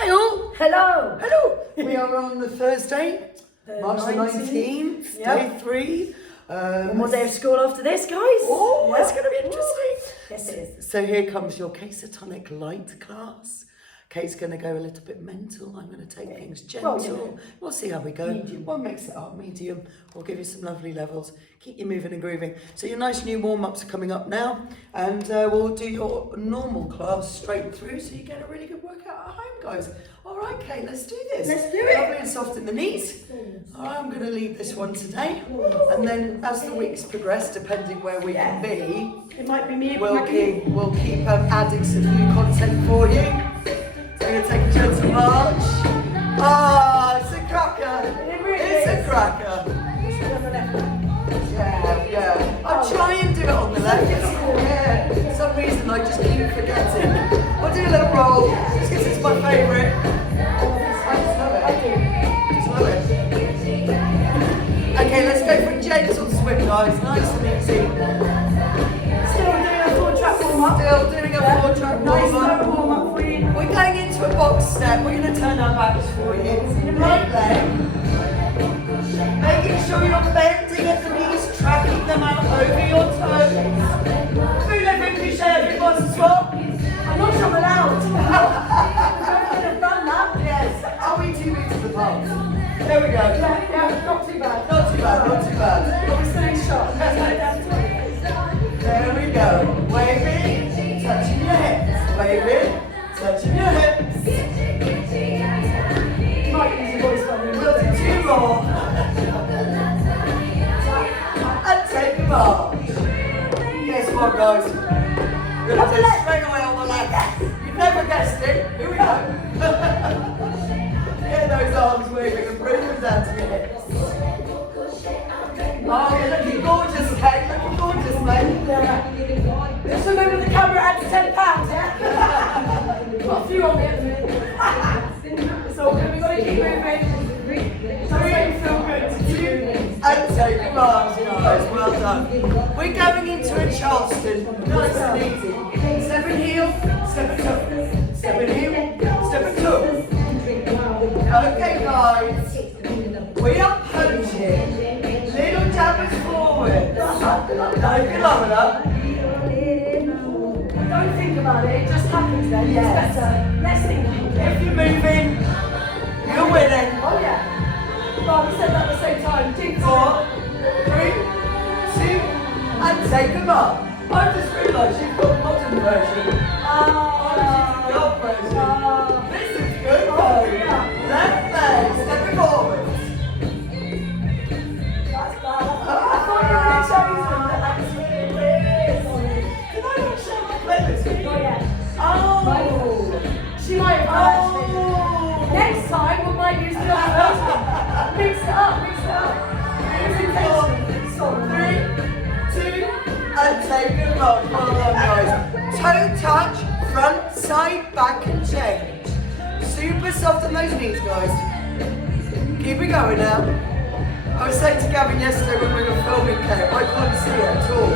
Hi all. Hello. Hello. We are on the Thursday, March the 19th, day 3. One more day of school after this, guys. Oh, it's going to be interesting. Yes, it is. So here comes your KaSoTonic LIGHT class. Kate's going to go a little bit mental. I'm going to take things gentle. Well, We'll see how we go. Medium. We'll mix it up, medium. We'll give you some lovely levels. Keep you moving and grooving. So your nice new warm-ups are coming up now. And we'll do your normal class straight through so you get a really good workout at home, guys. All right, Kate, let's do this. Let's do it. Lovely and soft in the knees. All right, I'm going to lead this one today. And then as the weeks progress, depending where we can be, It might be me. we'll keep adding some new content for you. So we're going to take a gentle march. Ah, it's a cracker. It's a cracker. Yeah. I'll try and do it on the left. Yeah. For some reason I just keep forgetting. I'll do a little roll, just because it's my favourite. Just love it. Okay, let's go for a gentle swim, guys. Nice and easy. Still doing a 4-track warm-up. Still doing a 4-track Nice warm-up. slow warm-up for you. We're going into a box step. We're going to turn our backs for you. Right leg. Making sure you're bending at the knees, tracking them out over your toes. Boule cliche, everyone, swap. I'm not sure I'm allowed. I could have done that. Yes. Are we 2 meters apart? There we go. Yeah, not too bad. Not too bad, not too bad. But we're still in shot. Let's go down to it. There we go. Waving, touching your hips. Waving, touching your hips. You might use your voice when you We'll do 2 more. And take a march. Guess what, guys? We're going to do straight away on the left. You've never guessed it. Here we go. Get those arms moving and bring them down to your hips. Oh, you're looking gorgeous, Kate. Looking gorgeous, mate. Just remember the camera adds £10, yeah? Got a few on me at the minute. It's all good, we've got to keep moving. So we feel good. And take a march, guys. Well done. We're going into a Charleston. Nice and easy. Step and heel, step and toe. Step and heel, step and toe. Okay, guys. We are punching. Little jabbers forward. No kilometer. Don't think about it, it just happens then. Yes. It's better. Let's think about it. If you're moving, you're winning. Oh yeah. Well, we said that at the same time. 4, 3, 2, and take a march. I just realised you've got a modern version. The old version. This is good. Left leg, stepping forward. That's bad. I thought you were going to show you something that that's really weird. Can I not show my playlist with you? Not yet. Oh. She might have actually. Next time we might use the other version. Mix it up. Three, 2, and take a march. Well done, guys. Toe touch, front, side, back, and change. Super soft on those knees, guys. Keep it going now. I was saying to Gavin yesterday when we were filming, Kate, I can't see it at all.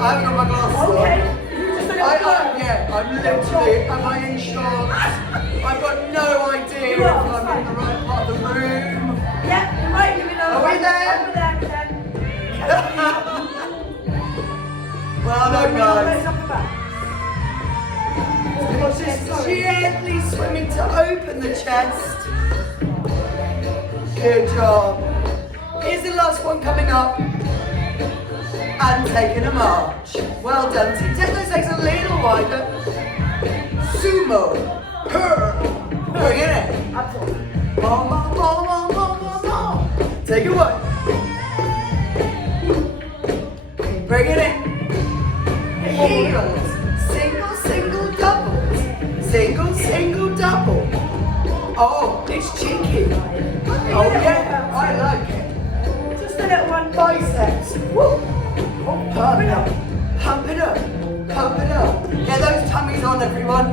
I haven't got my glasses on. Okay. I'm literally, am I in shock? I've got no idea if I'm in the right part of the room. Yeah, you're right. You're in Are we there? Over there. Well done, guys. Let's up and back. Just gently swimming to open the chest. Good job. Here's the last one coming up. And taking a march. Well done, team. Take those legs a little wider. Sumo. Bring it in. Take it one. Bring it in. Heels. Single, single, double. Single, single, double. Oh, it's cheeky. Oh yeah, I like it. Just a little one. Biceps. Woo. Pump it up. Pump it up. Pump it up. Get those tummies on, everyone.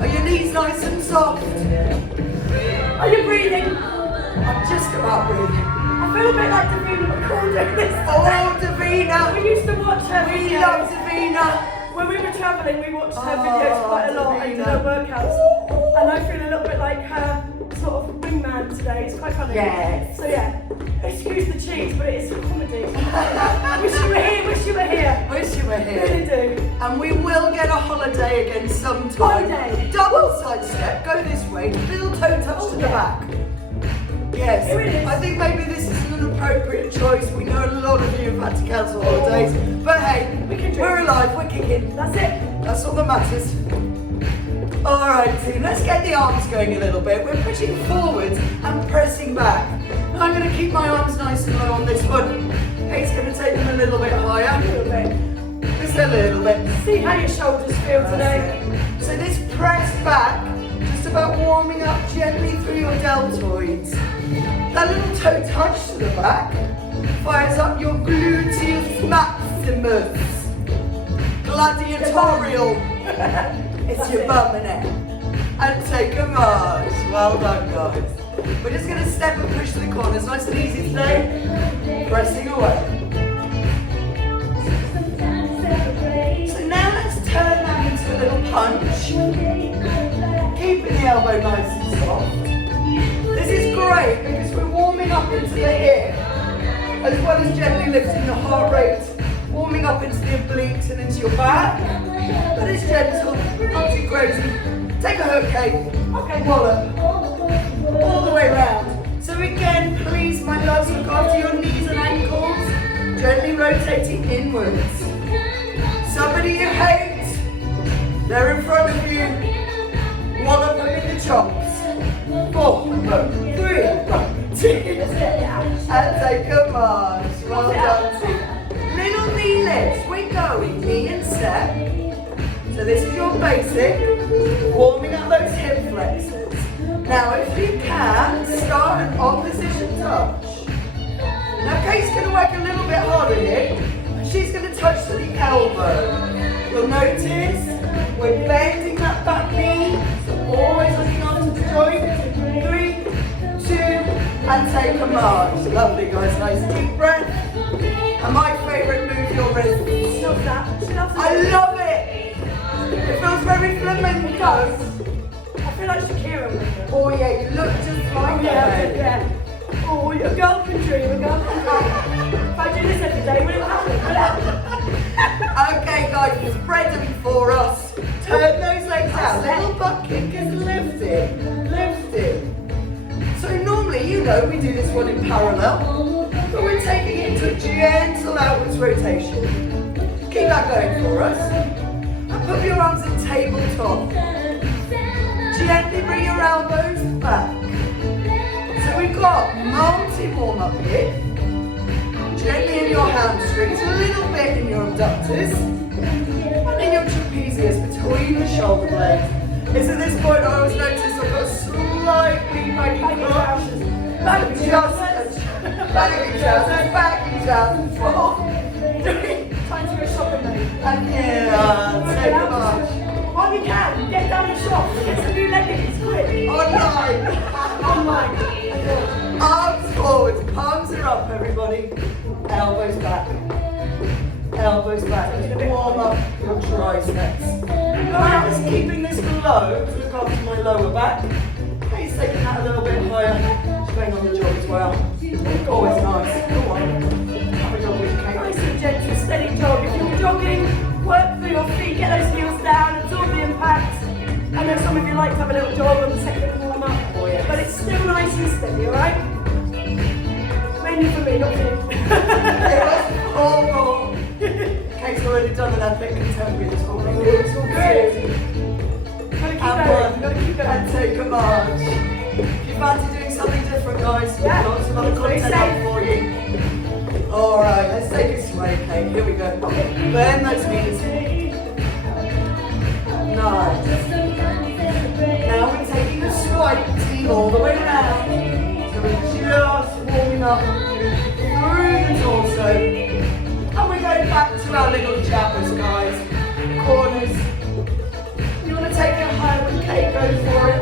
Are your knees nice and soft? Are you breathing? I'm just about breathing. I feel a bit like Davina McCall doing this. Oh, Davina. We used to watch her We videos. love Davina. When we were travelling, we watched her videos quite a lot and did her workouts. And I feel a little bit like today. It's quite funny. Yes. So yeah, excuse the cheese, but it is comedy. Wish you were here. Wish you were here. Wish you were here. Really do. And we will get a holiday again sometime. Holiday. Double side step. Go this way. Little toe touch to the back. Yes. Here it is. I think maybe this is an appropriate choice. We know a lot of you have had to cancel holidays, but hey, we're alive. We're kicking. That's it. That's all that matters. All right, team. Let's get the arms going a little bit. We're pushing forwards and pressing back. And I'm going to keep my arms nice and low on this one. Kate's going to take them a little bit higher. A little bit. Just a little bit. See how your shoulders feel today. So this press back, just about warming up gently through your deltoids. That little toe touch to the back fires up your gluteus maximus. Gladiatorial. It's your bum, innit? And take a march. Well done, guys. We're just going to step and push to the corners. Nice and easy today. Pressing away. So now let's turn that into a little punch. Keeping the elbow nice and soft. This is great because we're warming up into the hip as well as gently lifting the heart rate, warming up into the obliques and into your back. But it's gentle, not too crazy. Take a hook, Kate. Okay, wallop. All the way around. So again, please, my loves, look after your knees and ankles. Gently rotating inwards. Somebody you hate, they're in front of you. Wallop them in the chops. 4, 3, 2, and take a march. Well done, team. Little knee lifts. We're going knee and step. So this is your basic, warming up those hip flexors. Now if you can, start an opposition touch. Now Kate's going to work a little bit harder here. She's going to touch to the elbow. You'll notice we're bending that back knee, so always looking after the joint. 3, 2, and take a march. Lovely, guys. Nice deep breath. And my favourite move, your wrist. Love that. She loves it. I love it. It feels very flamenco. I feel like Shakira with it. Oh yeah, you look just like her. Yeah. Oh, a girl can dream, a girl can dream. If I do this every day, will it happen? Okay, guys, spread them for us. Turn those legs out. Little butt kick is lifting. Lifting. So normally, you know, we do this one in parallel, but we're taking it to a gentle outwards rotation. Keep that going for us. And put your arms in tabletop. Gently bring your elbows back. So we've got multi-warm up here. Gently in your hamstrings, a little bit in your abductors, and in your trapezius between the shoulder blades. It's at this point I always notice I've got slightly baggy crotch. Baggy trousers, baggy trousers. 4, 3, Time to go shopping, mate. and yeah, take a march. While you can, get down the shop, get some new leggings, quick. Online. Online. Arms forward, palms are up, everybody. Elbows back. Elbows back. Just warm up your triceps. Now, just keeping this low to look after my lower back. Please taking that a little bit higher. Just going on the jog as well. Always nice. Go on. Have a jog with Kate. Nice and gentle, steady jog. If you're jogging, work through your feet, get those heels down, absorb the impact. I know some of you like to have a little jog and take a little warm up. Oh, yes. But it's still nice and steady, alright? Mainly for me, not for you. It was horrible. Kate's already done an epic contemporary this morning. It's all good. Gotta keep going. And take a march. If you fancy doing something different, guys, we've Yeah. got some other Stay content safe. up for you. Alright, let's take a sway, Kate. Here we go. Bend those knees. Nice. Now we're taking a swipe team all the way around. So we're just warming up through the torso. And we're going back to our little jabbers, guys. Corners. You want to take it higher when Kate goes for it.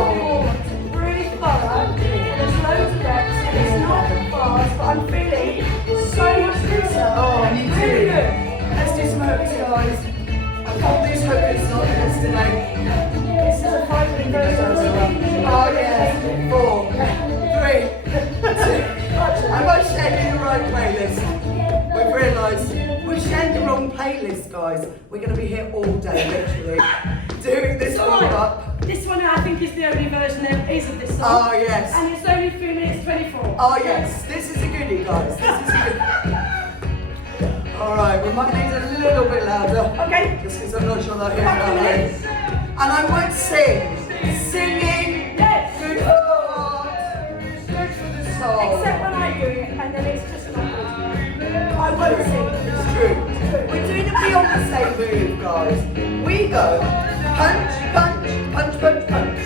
Really thorough. There's loads of reps. It's not fast, but I'm feeling so much looser. Oh, me too. Really good. Let's do some hooks, guys. I thought these hookers not yesterday. It's Oh yes. 4, 3, 2. Am I sharing the right playlist? We've realised we've shared the wrong playlist, guys. We're going to be here all day, literally, doing this warm-up. This one I think is the only version there is of this song. Oh yes. And it's only 3 minutes 24. Oh yes. This is a goodie, guys. This is a goodie. Alright, we might need a little bit louder. Okay. Just because I'm not sure they'll hear it. And I won't sing. Singing. Yes. Good for the heart. Good for the soul. Except when I do it, and then it's just not good. I won't sing. It's true. We're doing a Beyonce move, guys. We go punch, punch, punch, punch, punch.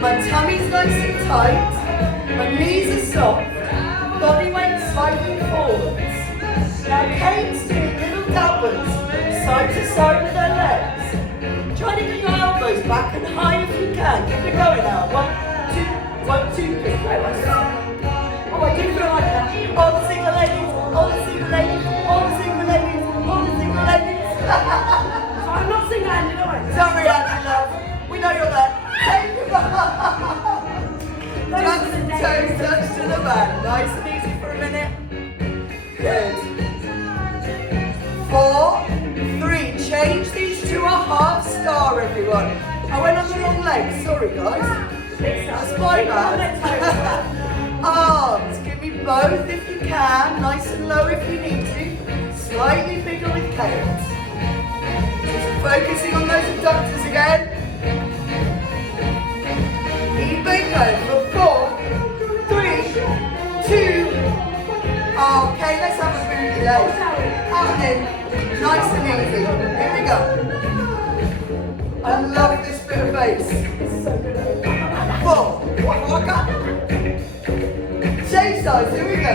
My tummy's nice and tight. My knees are soft. Body weight slightly forwards. Now Kate's doing little dabbers, side to side with her legs. Try to get your elbows back and high if you can. Keep it going now. 1, 2, 1, 2, 3. Oh, I do feel like that. All the single ladies, all the single ladies, all the single ladies, all the single ladies. So I'm not singing Andy, am I? Sorry, Andy, love. We know you're there. Take it back. Just toes touch to the back. Nice and easy for a minute. Good. 4, 3. Change these to a half star, everyone. I went on the wrong leg. Sorry, guys. That's my bad. Arms. Give me both if you can. Nice and low if you need to. Slightly bigger with Kate. Just focusing on those abductors again. Keep it going for 4, 3, 2. Okay, let's have a booty leg. Out in. Nice and easy. Here we go. I love this bit of bass. 4. Walk up. Change sides. Here we go.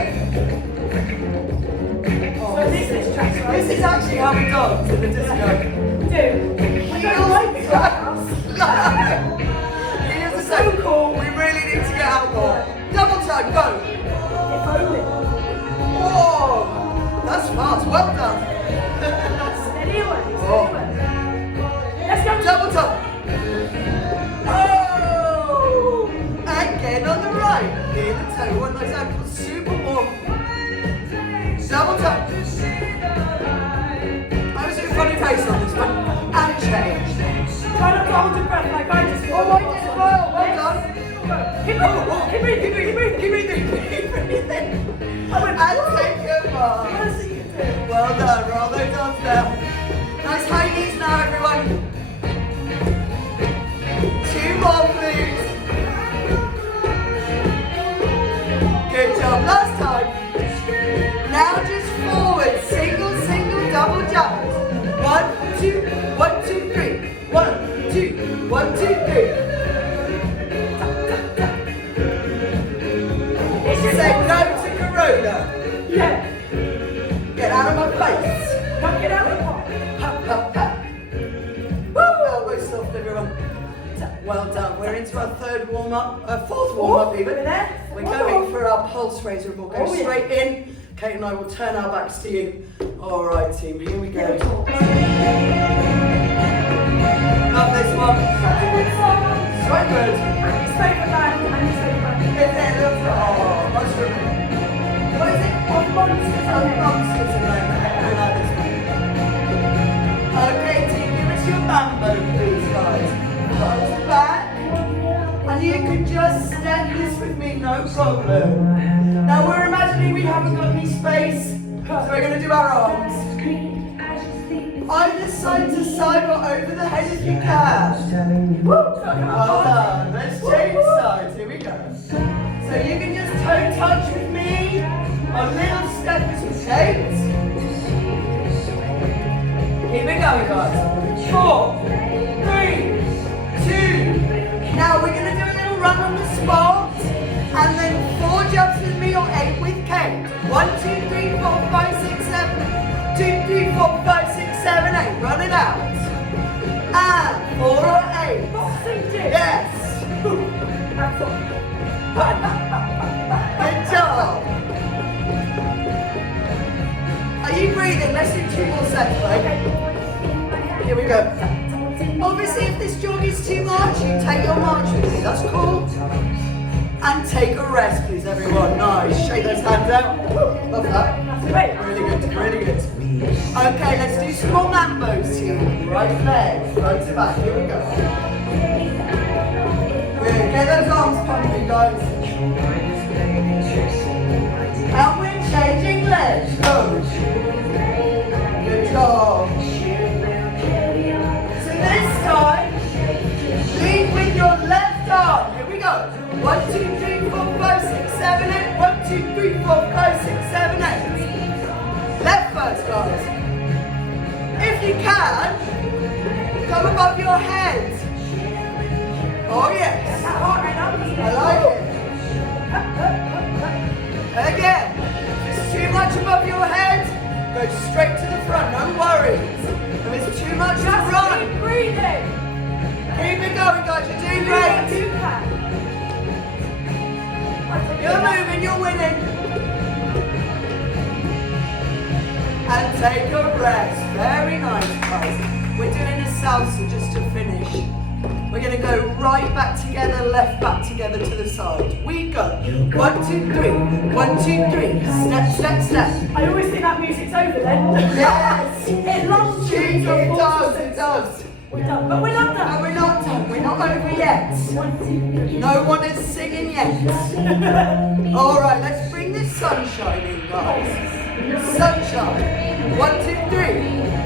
So this is tracks, right? This is actually how we dance in the disco. Dude, I don't like it. Heels are so cool. We really need to get out more. Double time. Go. If only. Whoa. That's fast. Well done. Steady away, steady Oh. away. Let's go. Double top. Oh! Again on the right. Here the toe. One of those ankles. Super warm. Double top. I was doing funny face on this one. And change. Try not to hold your breath like I just did. Oh, I did as well. Well done. Keep breathing, keep breathing, keep breathing, keep breathing. Keep breathing. And take your mark. Well done. Roll those arms down. Nice high knees now, everyone. 2 more, please. Good job. Last time. Now just forward. Single, single, double jumpers. 1, 2, 1, 2, 3. 1, 2, 1, 2, 3. Say no to Corona. Yeah. Get out of my face. Don't get out of the pot. Hup, hup, hup. Woo! Elbow soft, everyone. Well done. We're into our third warm-up, 4th warm-up even. We're there. We're going for our pulse raiser. We'll go Oh, yeah. straight in. Kate and I will turn our backs to you. All right, team. Here we go. Love this one. So good. Andy's favourite band, Andy's favourite band. Is it? Oh, mushroom. What is it? Monsters. Oh, monsters in there. I like this one. Okay, team, give us your mambo, please, guys. Front back. And you can just stand this with me, no problem. Now we're imagining we haven't got any space, so we're going to do our arms. Either side to side or over the head if you can. Well done. Let's change sides. Here we go. So you can just toe touch with me. A little step as we Kate. Here we go, guys. 4, 3, 2. Now we're going to do a little run on the spot. And then 4 jumps with me or 8 with Kate. 1, 2, 3, 4, 5, 6, 7. 2, 3, 4, 5, 6, 7, 8. Run it out. And 4 or 8. Yes. Good job. Are you breathing? Let's do 2 more sets, right? Here we go. Obviously, if this jog is too much, you take your march with me. That's cool. And take a rest, please, everyone. Nice. Shake those hands out. Love that. Really good, really good. Okay, let's do some more mambos here. Right leg, front to back. Here we go. Good. Get those arms pumping, guys. And we're changing legs. Go. Good job. So this time, lead with your left arm. Here we go. 1, 2, 3, 4, 5, 6, 7, 8. 1, 2, 3, 4, 5, 6, 7, 8. Left first, guys. If you can, go above your head. Oh yes. I like it. Again. If it's too much above your head, go straight to the front. No worries. If it's too much, just run. Keep breathing. Keep it going, guys. You're doing great. You're moving. You're winning. And take a rest. Very nice, guys. We're doing a salsa just to finish. We're going to go right back together, left back together to the side. We go. 1, 2, 3. 1, 2, 3. Step, step, step. I always think that music's over then. Yes. It longs you. It does, it does. We're done. But we're not done. No, we're not done. We're not over yet. 1, 2, 3. No one is singing yet. All right, let's bring this sunshine in, guys. Sunshine. 1, 2, 3.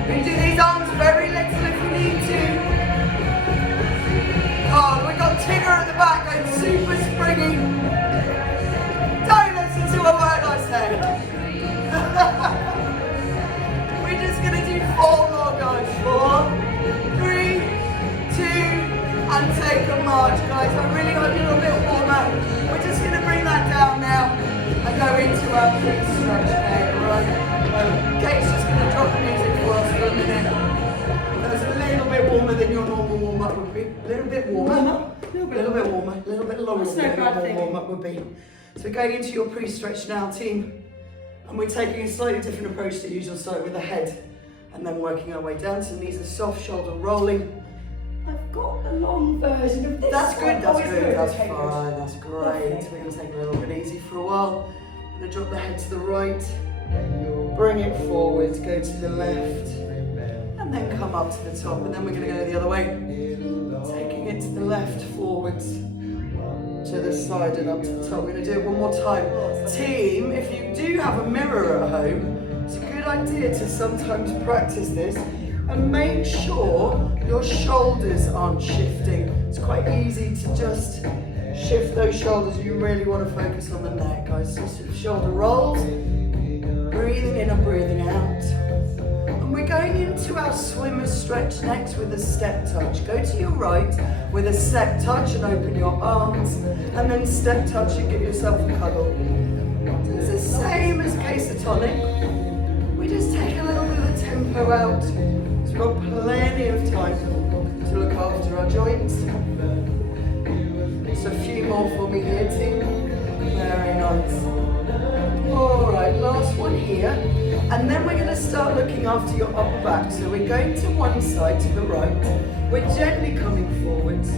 We do these arms very little if we need to. Oh, we got Tigger at the back going super springy. Don't listen to a word I say. We're just gonna do 4 more, guys. 4, 3, 2, and take a march, guys. I really hope you're a bit warmer. We're just gonna bring that down now and go into our pre-stretch there, right? Kate's just going to drop the music for us for a minute. That's a little bit warmer than your normal warm-up would be. A little bit warmer. A little bit warmer. A little bit longer than your normal warm-up would be. So going into your pre-stretch now, team. And we're taking a slightly different approach to usual, starting with the head. And then working our way down. So knees are soft, shoulder rolling. I've got a long version of this. That's good, that's good. That's okay, fine, that's great. We're going to take it a little bit easy for a while. I'm going to drop the head to the right. Bring it forward, go to the left, and then come up to the top, and then we're going to go the other way. Taking it to the left, forwards, to the side and up to the top. We're going to do it one more time. Team, if you do have a mirror at home, it's a good idea to sometimes practice this and make sure your shoulders aren't shifting. It's quite easy to just shift those shoulders. You really want to focus on the neck, guys. So shoulder rolls. Breathing in and breathing out. And we're going into our swimmer stretch next with a step touch. Go to your right with a step touch and open your arms. And then step touch and give yourself a cuddle. It's the same as KaSoTonic. We just take a little bit of the tempo out. So we've got plenty of time to look after our joints. Just a few more for me here, team. Very nice. Alright, last one here, and then we're going to start looking after your upper back. So we're going to one side to the right, we're gently coming forwards,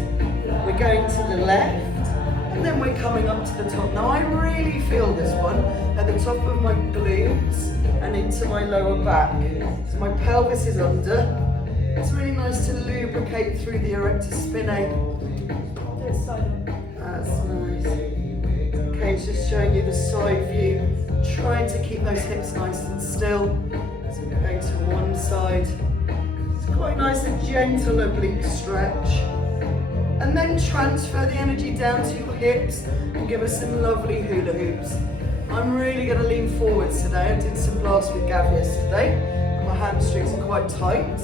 we're going to the left, and then we're coming up to the top. Now I really feel this one at the top of my glutes and into my lower back. So my pelvis is under. It's really nice to lubricate through the erector spinae. This side. That's nice. Okay, it's just showing you the side view. Trying to keep those hips nice and still. So we're going to one side. It's quite nice, a gentle oblique stretch. And then transfer the energy down to your hips and give us some lovely hula hoops. I'm really going to lean forwards today. I did some blast with Gav yesterday. My hamstrings are quite tight.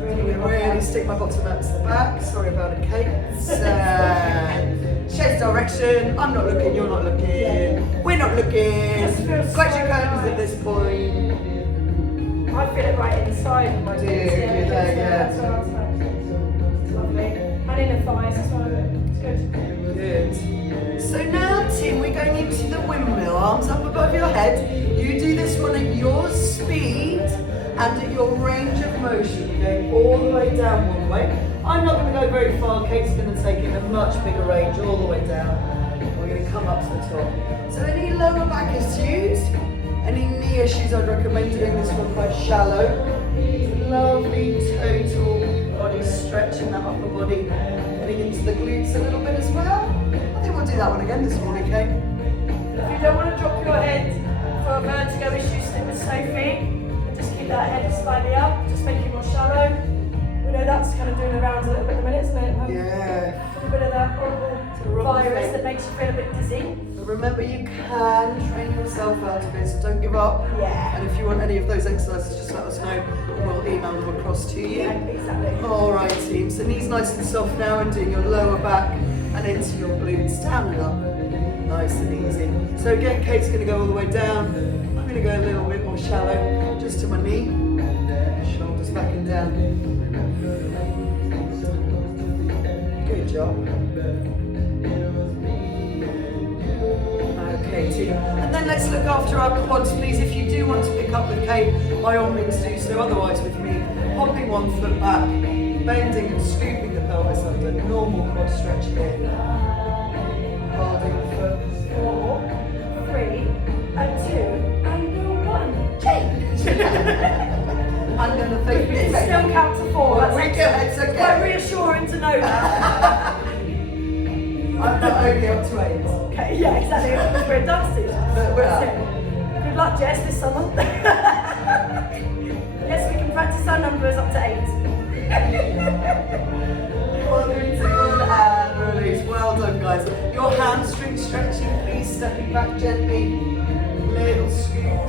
Really stick my bottom out to the back. Sorry about it, Kate. Chest direction. I'm not looking, you're not looking. We're not looking. Close your curtains at this point. I feel it right inside of my Do you? Yeah. It's lovely. And in the thighs as well. It's good. Good. So now, team, we're going into the windmill. Arms up above your head. You do this one at your speed. And at your range of motion, you're going all the way down one way. I'm not going to go very far. Kate's going to take it in a much bigger range all the way down. We're going to come up to the top. So any lower back issues, any knee issues, I'd recommend doing this one quite shallow. Lovely total body stretch in that upper body. Getting into the glutes a little bit as well. I think we'll do that one again this morning, Kate. If you don't want to drop your head for a vertigo issue, stick with Sophie. Just keep that head slightly up, just make it more shallow. We know that's kind of doing the rounds a little bit at the minute, isn't it? Yeah. A little bit of that horrible virus that makes you feel a bit dizzy. But remember, you can train yourself out of it, so don't give up. Yeah. And if you want any of those exercises, just let us know and we'll email them across to you. Yeah, exactly. Alright team, so knees nice and soft now and doing your lower back and into your glutes, down and up. Nice and easy. So again, Kate's going to go all the way down. I'm going to go a little bit more shallow, just to my knee. Shoulders back and down. Good job. Okay, team. And then let's look after our quads, please. If you do want to pick up with Kate, by all means do so. Otherwise, with me, hopping one foot back, bending and scooping the pelvis under. Normal quad stretch here. Holding for 4, 3, and 2, and 1. Change! I'm going to think You can still count to 4. That's it's okay. quite reassuring to know that. I'm not only up to 8. Okay, yeah, exactly. We're a dance team. But we're up. Good luck, Jess, this summer. Yes, we can practice our numbers up to 8. 1, 2, and release. Well done, guys. Your hamstring stretching, please. Stepping back gently. Little scoop.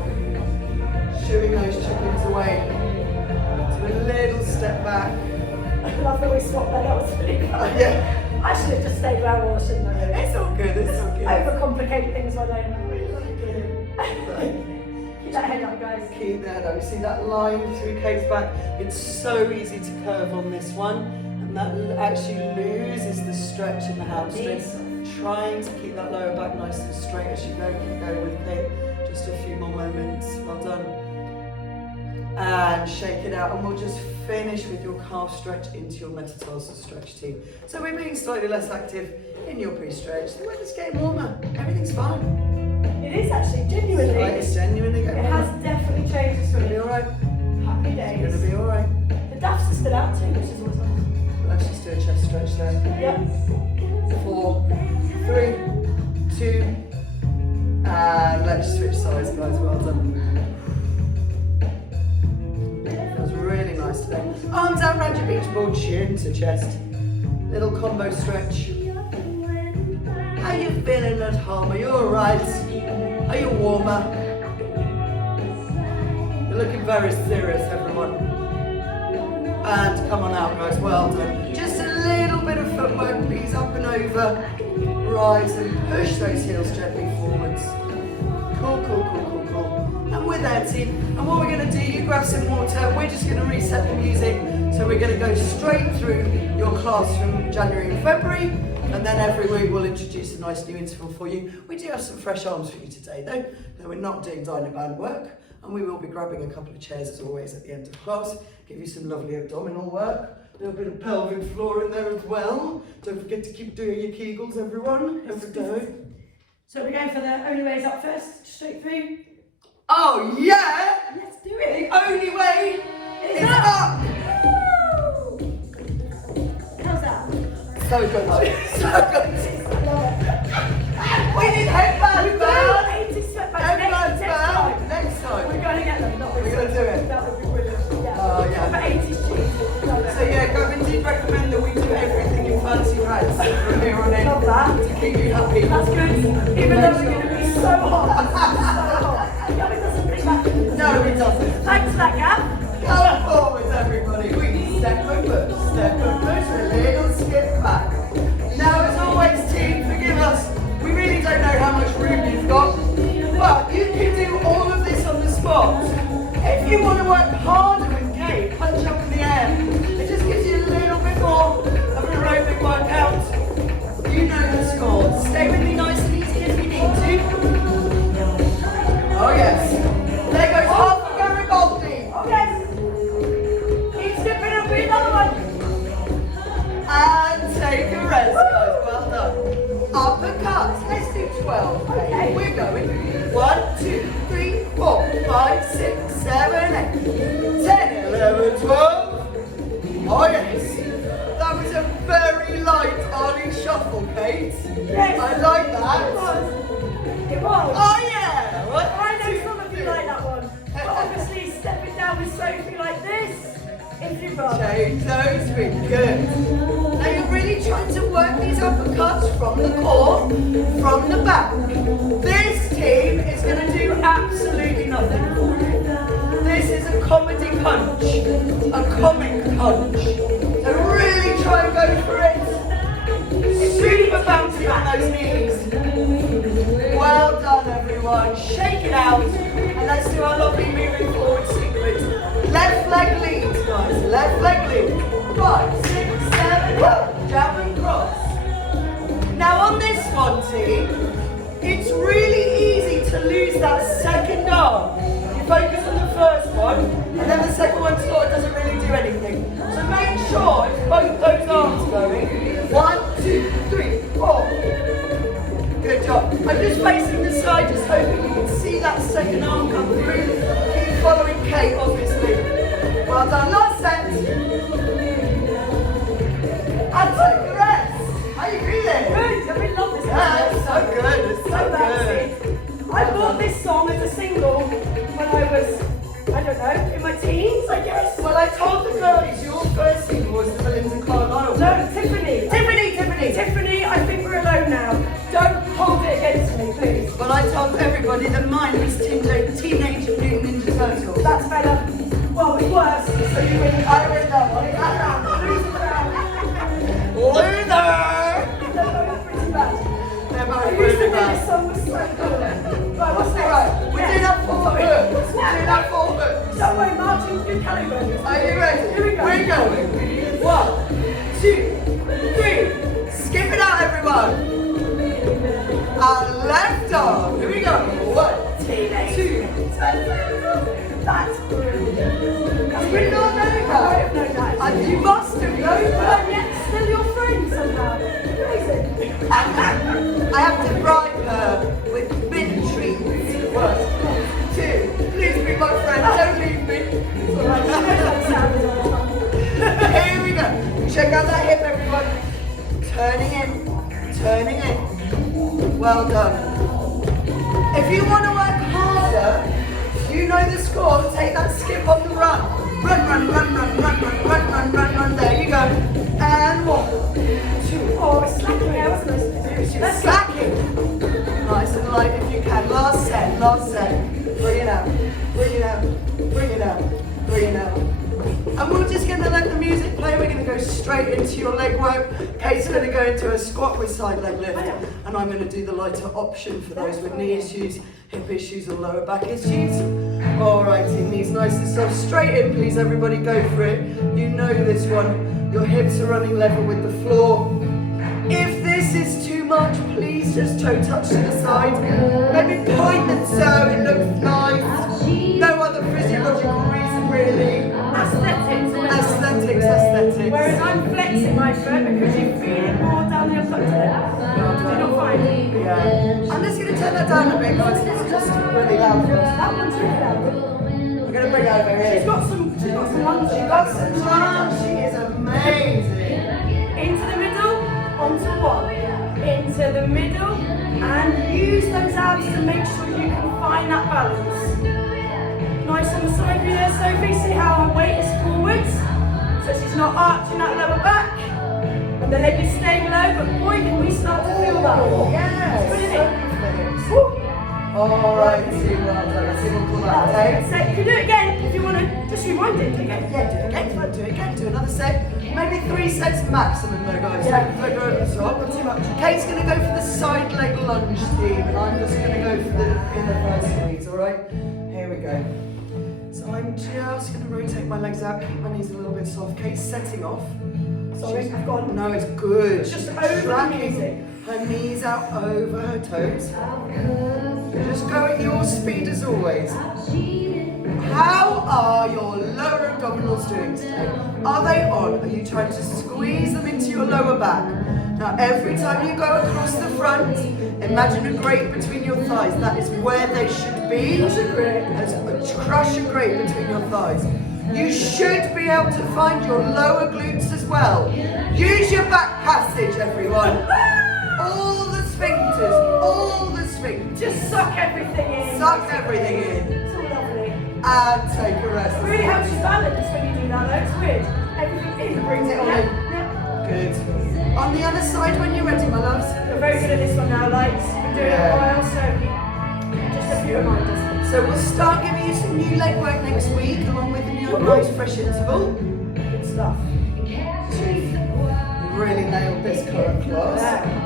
Shooing those chickens away. So a little step back. I love that we swapped that. That was really fun. Yeah. I should have just stayed where I was, shouldn't I? It's all good, it's all good. Overcomplicate things, I don't. Keep that head up, guys. Keep that up. You see that line through Kate's back? It's so easy to curve on this one. And that actually loses the stretch in the hamstrings. Trying to keep that lower back nice and straight as you go. Keep going with Kate. Just a few more moments. Well done. And shake it out, and we'll just finish with your calf stretch into your metatarsal stretch team. So we're being slightly less active in your pre-stretch. The weather's getting warmer. Everything's fine. It is actually, genuinely. It's genuinely getting It warmer. has definitely changed. It's going to be all right. Happy It's days. going to be all right. The DAFs are still out too, which is always nice. Let's just do a chest stretch there. Yep. 4, 3, 2, and let's switch sides, guys. Well done. Feels really nice today. Arms out around your beach ball, chin to chest. Little combo stretch. How you feeling at home? Are you alright? Are you warmer? You're looking very serious, everyone. And come on out, guys. Well done. Just a little bit of footwork, please. Up and over. Rise and push those heels gently forwards. Cool, cool, cool, cool, cool. And with that, team, and what we're going to do, you grab some water. We're just going to reset the music. So we're going to go straight through your class from January and February. And then every week we'll introduce a nice new interval for you. We do have some fresh arms for you today, though. No, we're not doing Dynaband work. And we will be grabbing a couple of chairs, as always, at the end of class. Give you some lovely abdominal work. A little bit of pelvic floor in there as well. Don't forget to keep doing your Kegels, everyone. Every day. So we're going for the only way is up first, straight through. Oh, yeah! Let's do it. The only way is up! How's that? So good. So good. We need headbands, man! Headbands, man! Next time. We're going to get them, not this We're going to do it. That would be brilliant. Yeah. Oh, yeah. For 80s cheese. So yeah, Gavin did recommend that we do everything in fancy pants from here on in. Love that. To keep you happy. That's good. Even though we're going to be so hot. So hot. Yeah, it doesn't bring back. No, it doesn't. Thanks for that, Gav. Come forward, everybody. We step and push, a little skip back. Now, as always, team, forgive us. We really don't know how much room you've got, but you can do all of this on the spot. If you want to work harder with Kate, punch up in the air. It just gives you a little bit more of an aerobic workout. You know the score. Stay with me nice and easy if you need to. Oh yes. There goes half a Garibaldi. Okay. take a rest, guys. Well done. Uppercuts. Let's do 12. Okay, we're going. 1, 2, 3, 4, 5, 6, 7, 8, 10, 11, 12. Oh yes. That was a very light Arnie shuffle, Kate. Yes. I like that. It was. Oh yeah. 1, I know 2, some of you 3. like that one. But obviously, stepping down with Sophie like this, if you'd rather. Change those feet. Good. Now you're really trying to work these uppercuts from the core, from the back. This team is going to do absolutely nothing for you. This is a comedy punch, a comic punch. So really try and go for it. Super bouncy on those knees. Well done, everyone. Shake it out, and let's do our lovely moving forward sequence. Left leg leads, guys. Left leg lead. 5, 6, 7, up. Jab and cross. Now on this one, team, it's really easy to lose that second arm. You focus on the first one, and then the second one sort of doesn't really do anything. So make sure it's both those arms going. 1, 2, 3, 4. Good job. I'm just facing the side, just hoping you can see that second arm come through. Keep following Kate, obviously. Well done. Last set. And take a rest. How you feeling? Good. I really love this. Yeah, it's so good. It's so good. I bought this song as a single when I was, I don't know, in my teens, I guess. Well, I told the girlies your first single was the Belinda Carlisle. No, Tiffany. Tiffany, I think we're alone now. Don't hold it against me, please. But I told everybody that mine was Teenage Mutant Ninja Turtles. That's better. Well, it's worse, so you win. I win that one. Loser! They're both pretty bad. They're I both used to really think bad. this song was so cool. Right, what's next? Alright, we're doing that 4 hooks. We're doing that 4 hooks. Don't worry, Martin's good caliber. Are you ready? Here we go. We're going. 1, 2, 3. Skip it out, everyone. And left arm. Here we go. 1, 2. That's brilliant. You would not know I would that. have known that. And you must have known But that. I'm yet still your friend somehow. Crazy. I have to bribe her with mint treats. 1, 2. Please be my friend. Don't leave me. Here we go. Check out that hip, everyone. Turning in. Turning in. Well done. If you want to work harder, you know the score. Take that skip on the run. Run. There you go. And 1, 2. Oh, it's slacking there, wasn't it? Let's slacking. Nice and light if you can. Last set. Bring it out. And we're just going to let the music play. We're going to go straight into your leg work. Kate's going to go into a squat with side leg lift. And I'm going to do the lighter option for those with knee issues, hip issues, or lower back issues. Alrighty, knees nice and soft. Straight in, please, everybody, go for it. You know this one. Your hips are running level with the floor. If this is too much, please just toe touch to the side. Maybe point and so it looks nice. No other physiological reason, really. Aesthetics. Whereas I'm flexing my foot because you feel it more down the upper leg. Do you not find it? Yeah. I'm just going to turn that down a bit because it's just really loud for us. That one's really loud. We're going to bring it over here. She's got some lunge. She got some lunge. She is amazing. Into the middle, onto one. Into the middle, and use those abs to make sure you can find that balance. Nice on the side view there, Sophie. See how her weight is forwards, so she's not arching that lower back. And the leg is staying low, but boy, can we start to feel that. Yes. Put it in. Alright, well done. Let's see what we'll call that, okay? So you can do it again if you want to just rewind it again. Yeah, do it again. Do another set. Maybe 3 sets maximum though, guys. Yeah. Don't go over the top. Not too much. Kate's going to go for the side leg lunge theme, and I'm just going to go for the inner thigh squeeze, alright? Here we go. So I'm just going to rotate my legs out, keep my knees a little bit soft. Kate's setting off. Sorry, I've gone. No, it's good. Just She's over the tracking music. her knees out over her toes. Just go at your speed as always. How are your lower abdominals doing today? Are they on? Are you trying to squeeze them into your lower back? Now every time you go across the front, imagine a grate between your thighs. That is where they should be. Crush a grate between your thighs. You should be able to find your lower glutes as well. Use your back passage, everyone. All the sphincters, all the sphincters. Just suck everything in. Suck everything in. It's all lovely. And take a rest. It really helps you balance when you do that though, it's weird. Everything in brings it on. Yeah. Good. On the other side when you're ready, my loves. We're very good at this one now, lights. We've been doing it a while, so just a few reminders. So we'll start giving you some new leg work next week, along with a new nice fresh interval. Good stuff. We've really nailed this current class. Yeah.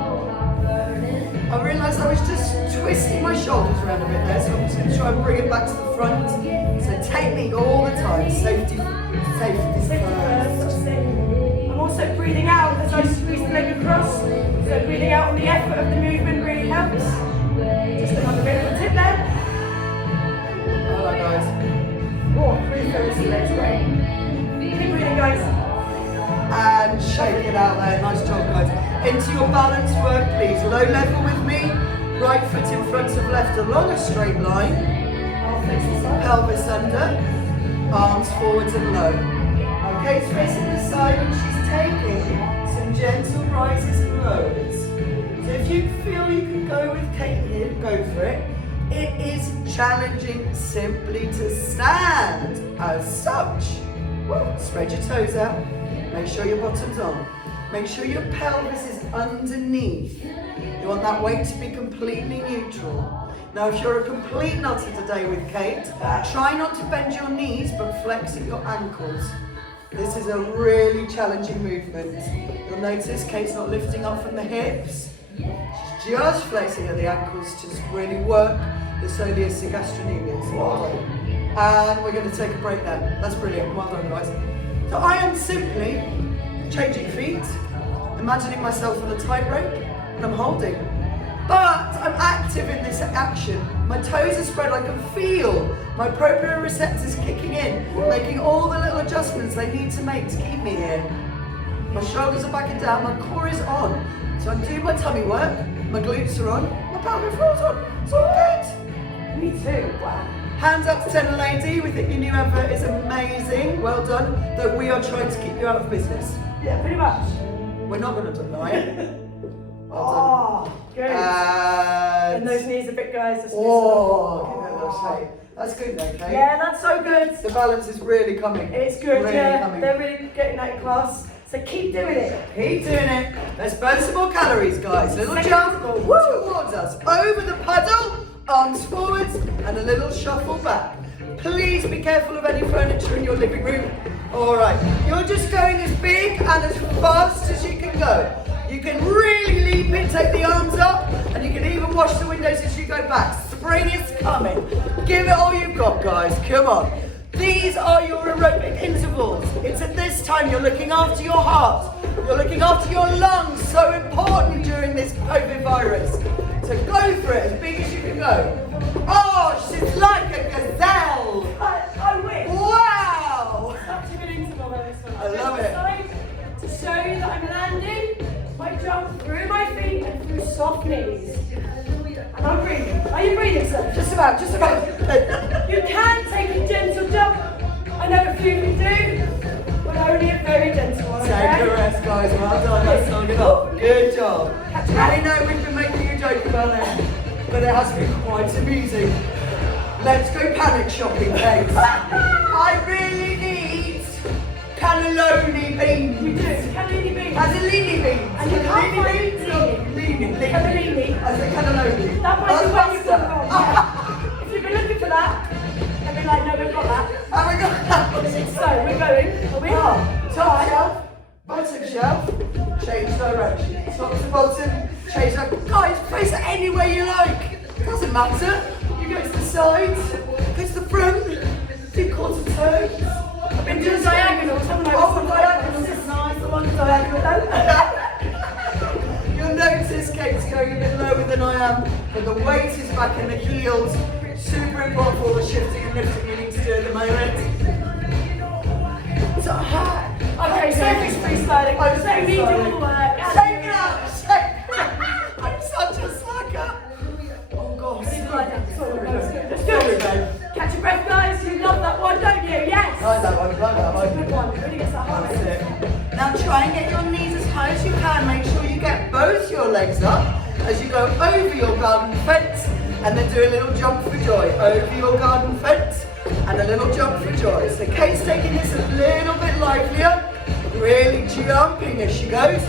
I realised I was just twisting my shoulders around a bit there, so I'm just going to try and bring it back to the front. So technique all the time, safety first. That's it. I'm also breathing out as I squeeze the leg across. So breathing out on the effort of the movement really helps. Just another bit of a tip there. Alright guys. Oh, really focus the legs, great. Keep breathing, guys. And shake it out there, nice job guys. Into your balance work please, low level with me. Right foot in front of left along a straight line. Pelvis under, arms forwards and low. Okay, it's facing the side and she's taking some gentle rises and lows. So if you feel you can go with Kate here, go for it. It is challenging simply to stand as such. Spread your toes out, make sure your bottom's on. Make sure your pelvis is underneath. You want that weight to be completely neutral. Now if you're a complete nutter today with Kate, try not to bend your knees but flex at your ankles. This is a really challenging movement. You'll notice Kate's not lifting up from the hips. She's just flexing at the ankles to really work the soleus gastrocnemius. Well done. And we're going to take a break there. That's brilliant. Well done, guys. So I am simply changing feet, imagining myself on a tightrope, and I'm holding. But I'm active in this action. My toes are spread, I can feel my proprioceptors kicking in, making all the little adjustments they need to make to keep me here. My shoulders are back and down, my core is on. So I'm doing my tummy work, my glutes are on, my pelvic floor's on. It's all good. Me too, wow. Hands up to 10 lady, we think your new advert is amazing, well done, though we are trying to keep you out of business. Yeah, pretty much. We're not going to deny it. Oh, good. And those knees a bit, guys. Just give it a little shake. That's good though, Kate. Yeah, that's so good. The balance is really coming. It's good, really yeah. coming. They're really getting that in class. So keep doing it. Keep doing it. Let's burn some more calories, guys. Little jump towards us. Over the puddle, arms forwards, and a little shuffle back. Please be careful of any furniture in your living room. All right, you're just going as big and as fast as you can go. You can really leap it, take the arms up, and you can even wash the windows as you go back. Spring is coming. Give it all you've got, guys. Come on. These are your aerobic intervals. It's at this time you're looking after your heart. You're looking after your lungs, so important during this COVID virus. So go for it, as big as you can go. Oh, she's like a gazelle. I wish. Wow. Such a good interval on this one. I love it. To show you that I'm landing, I jump through my feet and through soft knees. And I'm breathing. Are you breathing, sir? Just about. You can take a gentle jump. I know a few can do, but only a very gentle one. Take a rest, guys. Well done. That's not enough. Good job. I know we've been making a joke about it, but it has been quite amusing. Let's go panic shopping, Kate. I really need cannelloni beans. You do. Cannellini beans. Cannellini beans. And you can't find Cannellini. I said cannelloni. That might be where you've gone wrong. If you've been looking for that, and be like, no, we've got that. Have we got that? So we're going. Are we? Top shelf, bottom shelf, change direction. Top to bottom, change direction. Guys, place it anywhere you like. Doesn't matter. You go to the sides, go to the front, do quarter turns. I've been doing diagonals, haven't I? Oh, diagonals is nice. The one diagonal. You'll notice Kate's going a bit lower than I am, but the weight is back in the heels. Super important for all the shifting and lifting you need to do at the moment. freestyling. I'm So we do all the work. Shake it up, shake it up. I'm such a slacker. Oh gosh. Sorry, babe. Catch your breath, guys. You love that one, don't you? Yes. I like that one, I like that one. Good one. Really gets that heart That's rate. it. Now try and get your knees as high as you can. Make sure you get both your legs up as you go over your garden fence and then do a little jump for joy. Over your garden fence and a little jump for joy. So Kate's taking this a little bit livelier, really jumping as she goes.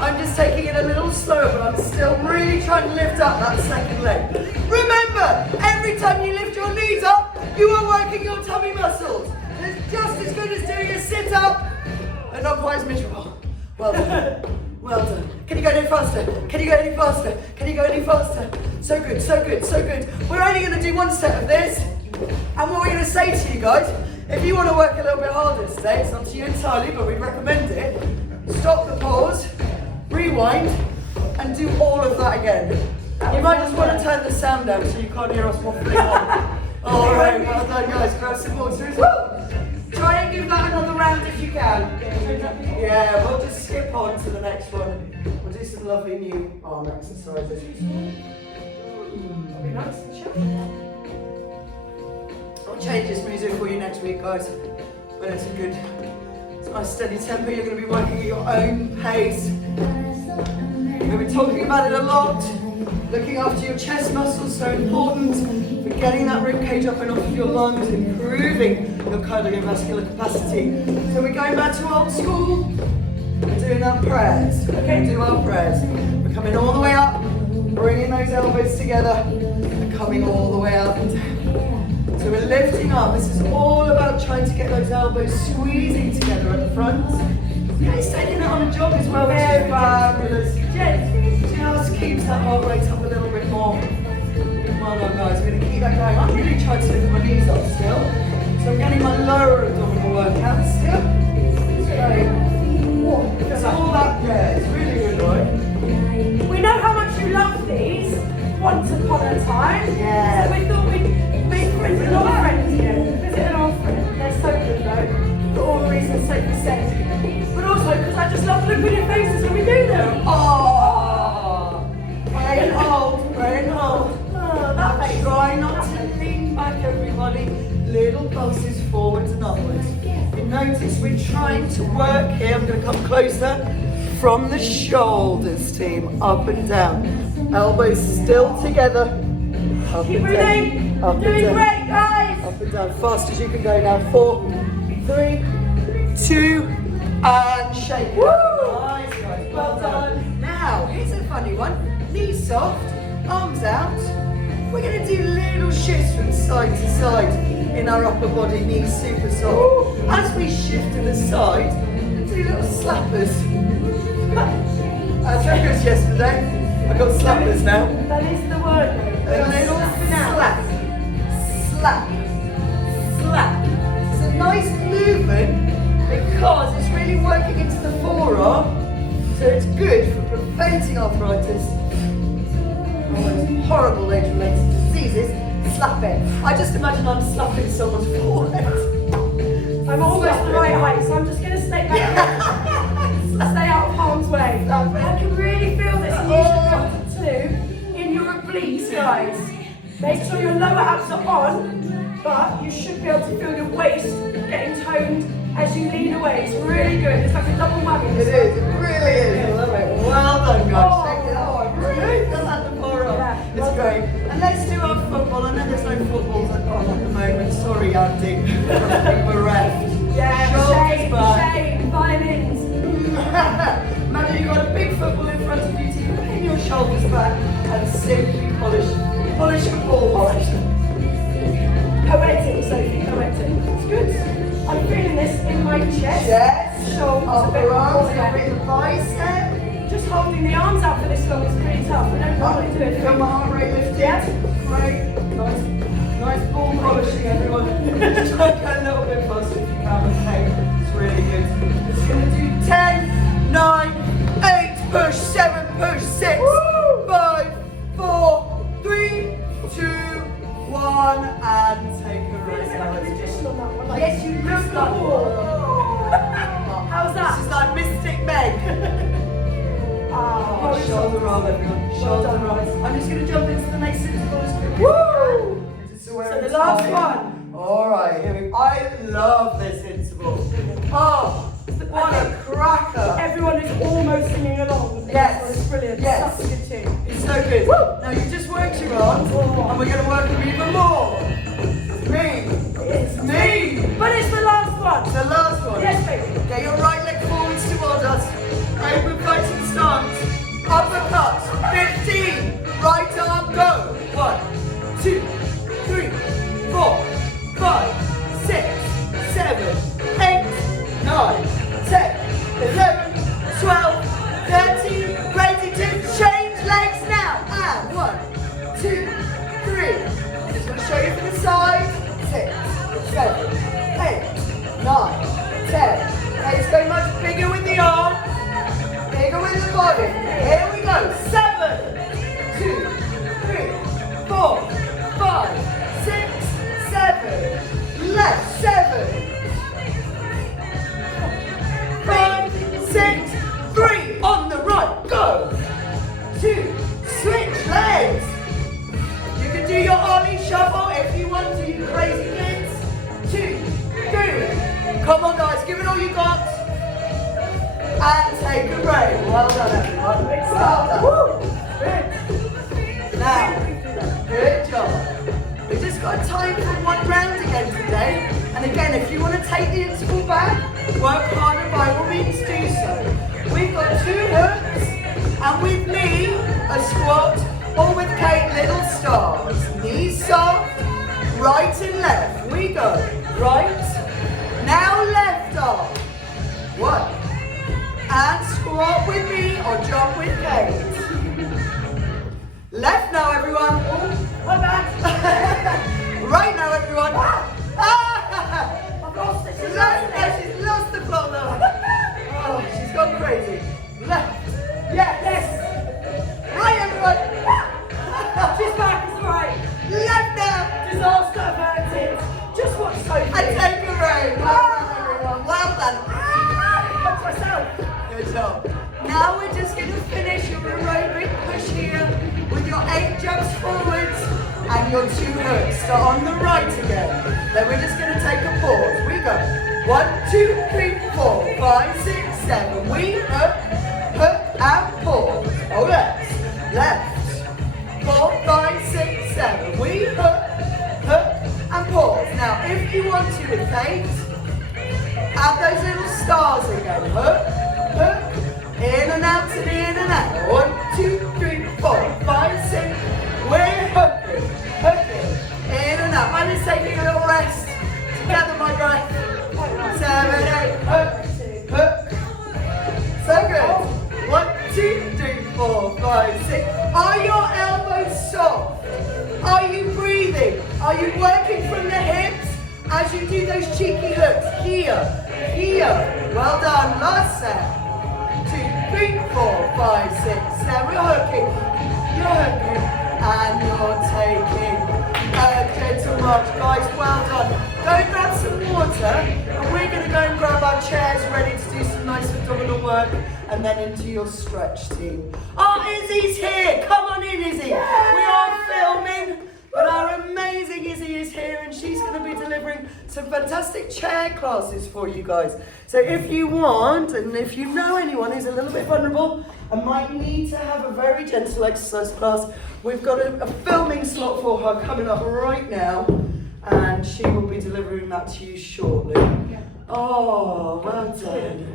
I'm just taking it a little slower, but I'm still really trying to lift up that second leg. Remember, every time you lift your knees up, you are working your tummy muscles. It's just as good as doing a sit-up, but not quite as miserable. Well done. Well done. Can you go any faster? Can you go any faster? Can you go any faster? So good, so good, so good. We're only going to do one set of this. And what we're going to say to you guys, if you want to work a little bit harder today, it's up to you entirely, but we recommend it. Stop the pause, rewind, and do all of that again. You might just want to turn the sound down so you can't hear us waffling on. All right, well done guys. Grab some water as well. Try and give that another round if you can. Yeah, we'll just skip on to the next one. We'll do some lovely new arm exercises. Nice and chill. I'll change this music for you next week, guys. But it's a good, it's a nice steady tempo. You're going to be working at your own pace. We've been talking about it a lot. Looking after your chest muscles, so important for getting that rib cage up and off of your lungs, improving your cardiovascular capacity. So we're going back to old school. We're doing our prayers. Okay, do our prayers. We're coming all the way up, bringing those elbows together, and coming all the way up and down. So we're lifting up. This is all about trying to get those elbows squeezing together at the front. He's taking it on a jog as well, which is fabulous. Just keeps that heart rate up a little bit more. Well done guys, we're going to keep that going. I'm really trying to lift my knees up still. So I'm getting my lower abdominal workout still. It's all that there, it's really good, right? We know how much you love these once upon a time. Yeah. So we thought we'd make friends with our friends again. Visit an old friend. They're so good though. For all the reasons Sophie said. But also because I just love looking at your faces when we do them. Oh, brain hold, brain hold. Oh, that face. Try not to lean back, everybody. Little pulses forwards and upwards. You notice we're trying to work here. I'm going to come closer. From the shoulders, team, up and down. Elbows still together. Up Keep and breathing. down. Up and Doing down. great, guys. Up and down. Fast as you can go now. 4, 3, 2, and shake it. Woo! Nice, guys. Well done. Now, here's a funny one. Knees soft, arms out. We're going to do little shifts from side to side in our upper body, knees super soft. As we shift to the side, do little slappers. I took us yesterday. I got slappers now. That is the word. A little slap. Slap. Slap. It's a nice movement because it's really working into the forearm. So it's good for preventing arthritis. All those horrible age-related diseases. Slap it. I just imagine I'm slapping someone's forehead. I'm almost the right height, so I'm just going to stay back. Stay out of harm's way. I can really feel this, and you should be able to too, in your obliques, guys. Make sure your lower abs are on, but you should be able to feel your waist getting toned as you lean away. It's really good. It's like a double whammy. It is, it really is. I love it. Well done, guys. Oh, Check it out. Really done that the forearm. Yeah, It's well great. And let's do our football. I know there's no footballs on at the moment. Sorry, Andy. We're bereft. Yeah, Shoulders back. shame, violins. Imagine you've got a big football in front of you, so you pin your shoulders back and simply polish the ball. Poetic, Sophie, poetic. It's good. I'm feeling this in my chest. Yes. Shoulders, a bit Upper arms, more, a yeah. bit of bicep. Just holding the arms out for this long is pretty tough. We don't normally do it. Feel my heart rate lifted. Yeah. Great. Nice ball polishing, everyone. Try and go a little bit faster if you can. Okay. It's really good. It's going to do 10, 9, 8, push, 7, push, 6, 5, 4, 3, 2, 1, and take a rest. Like a magician on that one. Like, Yes, you look like. How's that? This is like Mr. Oh, shoulder roll, everyone. Shoulder roll. I'm just going to jump into the next interval as quickly as Woo! we can. So the last one. Alright, here we go. I love this interval. Oh, what a cracker. Everyone is almost singing along. Yes. It's brilliant. Yes. Such a good tune. It's so good. Woo! Now you just worked your arms, and we're going to work them even more. It's me. But it's the last one. The last one. Yes, baby. Get your right leg forwards towards us. Open fighting stance. Uppercut. 15. Right arm, go. 1, 2, 3, 4, 5, 6, 7, 8, 9, 10, 11, 12, 13. Ready to change legs now. And 1, 2, 3. Just going to show you from the side. 6, 7, 8, 9, 10. Okay, it's going much bigger with the arm, bigger with the body. Here we go. 7, 2, 3, 4, 5, 6, 7. Left. 7, 5, 6, 3. On the right. Go. 2. Switch legs. You can do your Ollie shuffle if you want to, you crazy kids. 2, 3. Come on, guys, give it all you got. And take a break. Well done, everyone. Well done. Woo. Good. Now, good job. We just got time for one round again today. And again, if you want to take the interval back, work harder, by all means do so. We've got 2 hooks, and with me, a squat, or with Kate, little stars. Knees soft, right and left. We go. Right. Now left arm. 1. And squat with me or jump with Kate. Left now, everyone. I'm back. Right now, everyone. I've lost it. She's lost the plot now. Oh, she's gone crazy. Left. Yes. Right, everyone. She's back, it's alright. Left now. Disaster averted. Just watch Sophie. And take a break. Well done, everyone. Well done. Watch myself. Good job. Now we're just going to finish your aerobic push here with your 8 jumps forwards and your 2 hooks. So on the right again. Then we're just going to take a pause. We go. 1, 2, 3, 4, 5, 6, 7. We hook, hook and pause. Oh, left. 4, 5, 6, 7. We hook, hook and pause. Now, if you want to with Kate, add those little stars again. Hook, hook, in and out and in and out. 1, 2, 3, 4, 5, 6. We're hooking, hooking, in and out. I'm just taking a little rest to gather my breath. 7, 8, hook, hook. So good. 1, 2, 3, 4, 5, 6. Are your elbows soft? Are you breathing? Are you working from the hips as you do those cheeky hooks? Here. Well done. Last set. 2, 3, 4, 5, 6, 7. We're hooking. You're hooking. And you're taking a gentle march. Guys, well done. Go grab some water. And we're going to go and grab our chairs ready to do some nice abdominal work. And then into your stretch team. Oh, Izzy's here. Come on in, Izzy. We are filming. But our amazing Izzy is here and she's going to be delivering some fantastic chair classes for you guys. So if you want, and if you know anyone who's a little bit vulnerable and might need to have a very gentle exercise class, we've got a filming slot for her coming up right now. And she will be delivering that to you shortly. Oh, well done.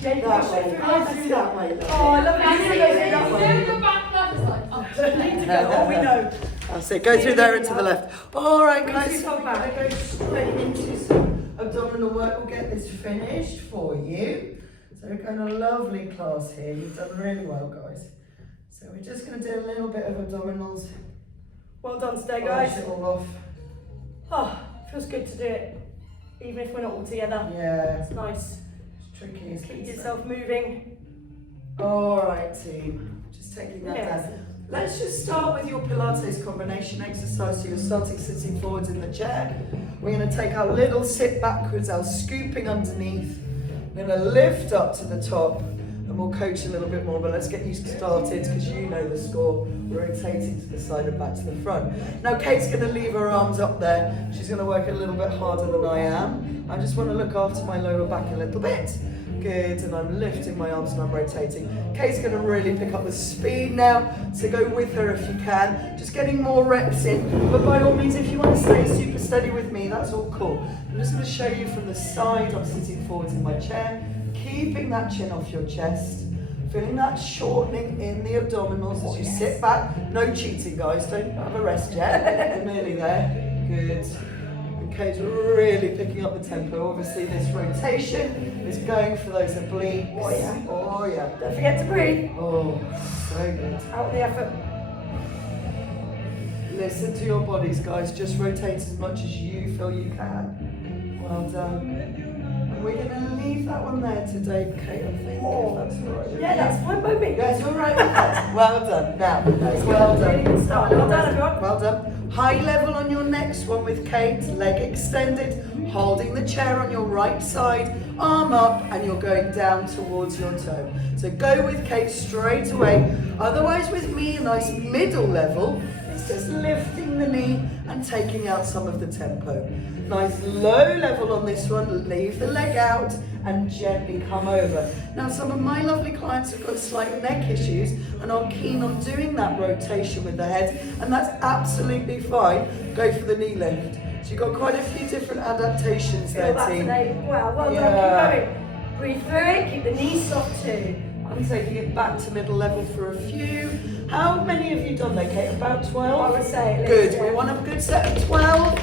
Yeah, That way. Go through that way. Oh, I love it. Oh, we know. I'll say go through there and to the left. All right, guys. So we're going to go straight into some abdominal work. We'll get this finished for you. So we've got a lovely class here. You've done really well, guys. So we're just going to do a little bit of abdominals. Well done today, Polish guys. it all off. Oh, feels good to do it, even if we're not all together. Yeah. It's nice. It's tricky. Keep yourself moving. All right, team. Just taking that down. Let's just start with your Pilates combination exercise. So you're starting sitting forwards in the chair. We're going to take our little sit backwards, our scooping underneath. We're going to lift up to the top. And and we'll coach a little bit more, but let's get you started because you know the score. Rotating to the side and back to the front. Now Kate's going to leave her arms up there. She's going to work a little bit harder than I am. I just want to look after my lower back a little bit. Good, and I'm lifting my arms and I'm rotating. Kate's going to really pick up the speed now, so go with her if you can. Just getting more reps in, but by all means, if you want to stay super steady with me, that's all cool. I'm just going to show you from the side. I'm sitting forward in my chair, keeping that chin off your chest, feeling that shortening in the abdominals as you sit back. No cheating, guys, don't have a rest yet. We're nearly there. Good. Okay, so really picking up the tempo. Obviously, this rotation is going for those obliques. Oh yeah. Oh yeah. Don't forget to breathe. Oh, so good. Out the effort. Listen to your bodies, guys. Just rotate as much as you feel you can. Well done. And we're going to leave that one there today, Kate, I think. Oh, If that's all right with yeah, you. that's fine by me. Guys, all right with that? Well done. Now, well Really good done. start. Well done, everyone. Well done. High level on your next one with Kate, leg extended, holding the chair on your right side, arm up, and you're going down towards your toe. So go with Kate straight away. Otherwise with me, a nice middle level, it's just lifting the knee and taking out some of the tempo. Nice low level on this one, leave the leg out and gently come over. Now some of my lovely clients have got slight neck issues and are keen on doing that rotation with the head, and that's absolutely fine. Go for the knee lift. So you've got quite a few different adaptations there, Feel that team. today. Wow, well Yeah. done, keep going. Breathe through it, keep the knees soft too. I'm taking it back to middle level for a few. How many have you done there, Kate? About 12? I would say at Good. least, We yeah. want a good set of 12.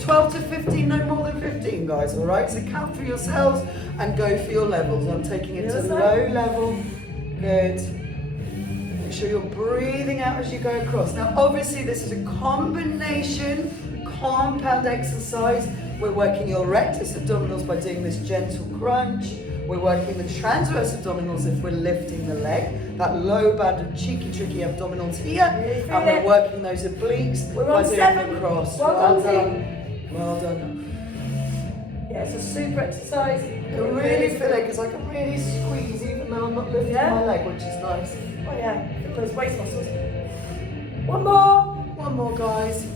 12 to 15, no more than 15, guys, all right? So count for yourselves and go for your levels. I'm taking it to Yes, low level. Good. Make sure you're breathing out as you go across. Now, obviously, this is a combination, compound exercise. We're working your rectus abdominals by doing this gentle crunch. We're working the transverse abdominals if we're lifting the leg. That low band of cheeky, tricky abdominals here. Really feel And we're it. working those obliques We're by on doing 7. the cross. Well done, team. Well done. Yeah, it's a super exercise. I can really feel it because I can really squeeze even though I'm not lifting Yeah. my leg, which is nice. Oh yeah, feel those waist muscles. One more. One more, guys.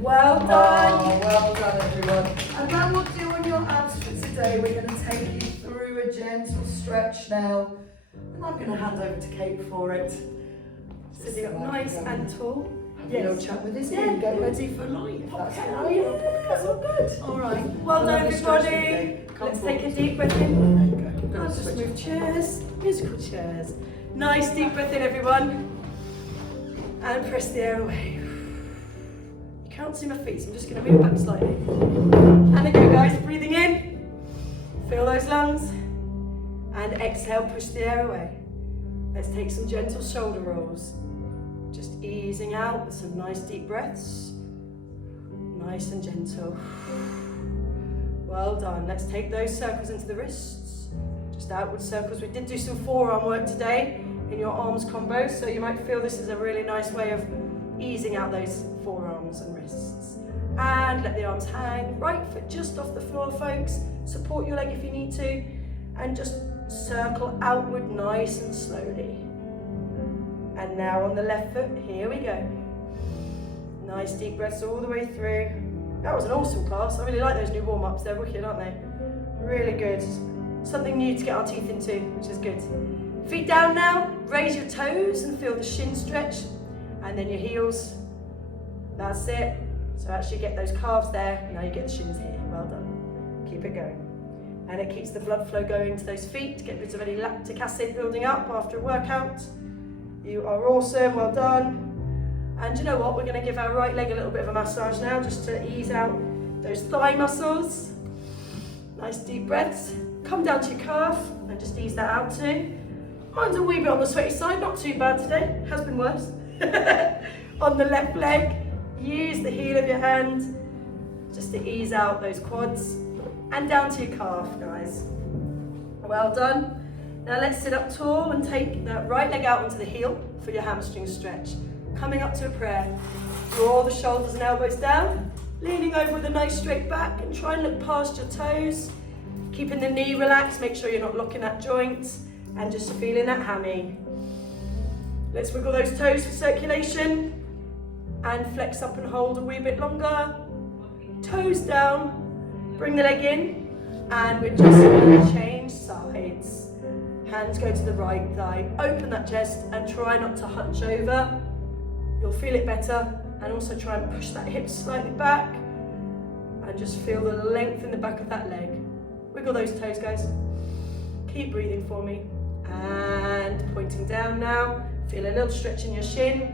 Well Oh, done. well done, everyone. And that will do on your abs for today. We're going to take you through a gentle stretch now. And I'm going to hand over to Kate for it. Sitting up nice and tall. Have a little chat with this and get ready for life. That's all Oh right. yeah, that's all good. All right. Well done, Another stretch, everybody. Kate. Come Let's take a forward. deep breath in. There you go. I'll just move chairs, musical chairs. Nice deep breath in, everyone. And press the air away. You can't see my feet, so I'm just going to move back slightly. And again, guys, breathing in. Feel those lungs. And exhale, push the air away. Let's take some gentle shoulder rolls. Just easing out with some nice deep breaths. Nice and gentle. Well done. Let's take those circles into the wrists. Just outward circles. We did do some forearm work today in your arms combo, so you might feel this is a really nice way of easing out those forearms and wrists. And let the arms hang. Right foot just off the floor, folks. Support your leg if you need to. And just circle outward nice and slowly. And now on the left foot, here we go. Nice deep breaths all the way through. That was an awesome class. I really like those new warm-ups. They're wicked, aren't they? Really good. Something new to get our teeth into, which is good. Feet down now. Raise your toes and feel the shin stretch. And then your heels. That's it. So actually get those calves there. Now you get the shins here. Well done. Keep it going. And it keeps the blood flow going to those feet. Get rid of any lactic acid building up after a workout. You are awesome. Well done. And you know what? We're going to give our right leg a little bit of a massage now, just to ease out those thigh muscles. Nice deep breaths. Come down to your calf and just ease that out too. Mine's a wee bit on the sweaty side, not too bad today. Has been worse. On the left leg, use the heel of your hand just to ease out those quads. And down to your calf, guys. Well done. Now let's sit up tall and take that right leg out onto the heel for your hamstring stretch. Coming up to a prayer. Draw the shoulders and elbows down, leaning over with a nice straight back, and try and look past your toes. Keeping the knee relaxed, make sure you're not locking that joint. and just feeling that hammy. Let's wiggle those toes for circulation and flex up and hold a wee bit longer. Toes down, bring the leg in, and we're just going to change sides. Hands go to the right thigh, open that chest and try not to hunch over. You'll feel it better, and also try and push that hip slightly back and just feel the length in the back of that leg. Wiggle those toes, guys. Keep breathing for me. And pointing down now. Feel a little stretch in your shin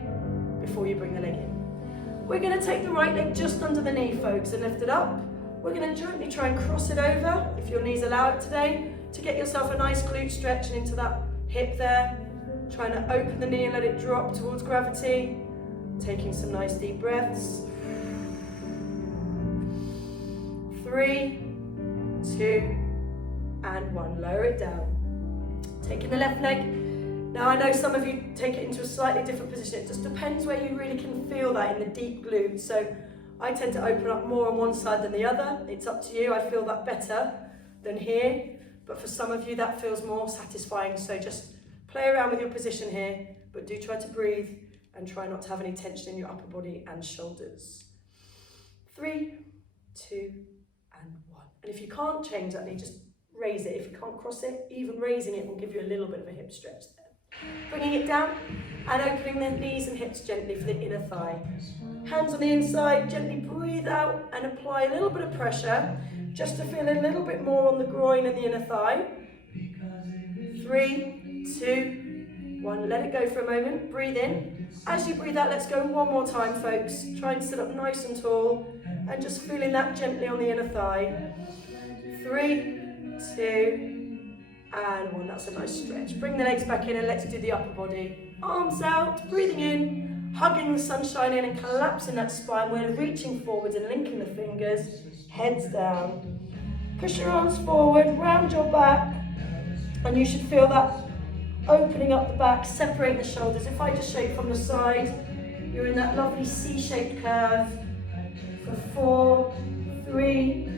before you bring the leg in. We're going to take the right leg just under the knee, folks, and lift it up. We're going to gently try and cross it over, if your knees allow it today, to get yourself a nice glute stretch into that hip there. Trying to open the knee and let it drop towards gravity. Taking some nice deep breaths. 3, 2, and 1. Lower it down. Taking the left leg. Now I know some of you take it into a slightly different position. It just depends where you really can feel that in the deep glutes. So I tend to open up more on one side than the other. It's up to you. I feel that better than here. But for some of you that feels more satisfying. So just play around with your position here, but do try to breathe and try not to have any tension in your upper body and shoulders. 3, 2, and 1. And if you can't change that knee, just raise it. If you can't cross it, even raising it will give you a little bit of a hip stretch there. Bringing it down and opening the knees and hips gently for the inner thigh. Hands on the inside, gently breathe out and apply a little bit of pressure just to feel a little bit more on the groin and the inner thigh. 3, 2, 1. Let it go for a moment. Breathe in. As you breathe out, let's go one more time, folks. Try and sit up nice and tall and just feeling that gently on the inner thigh. 3, 2, and 1. That's a nice stretch. Bring the legs back in and let's do the upper body. Arms out, breathing in, hugging the sunshine in and collapsing that spine. We're reaching forwards and linking the fingers, heads down. Push your arms forward, round your back, and you should feel that opening up the back, separate the shoulders. If I just show you from the side, you're in that lovely C-shaped curve. For 4, 3,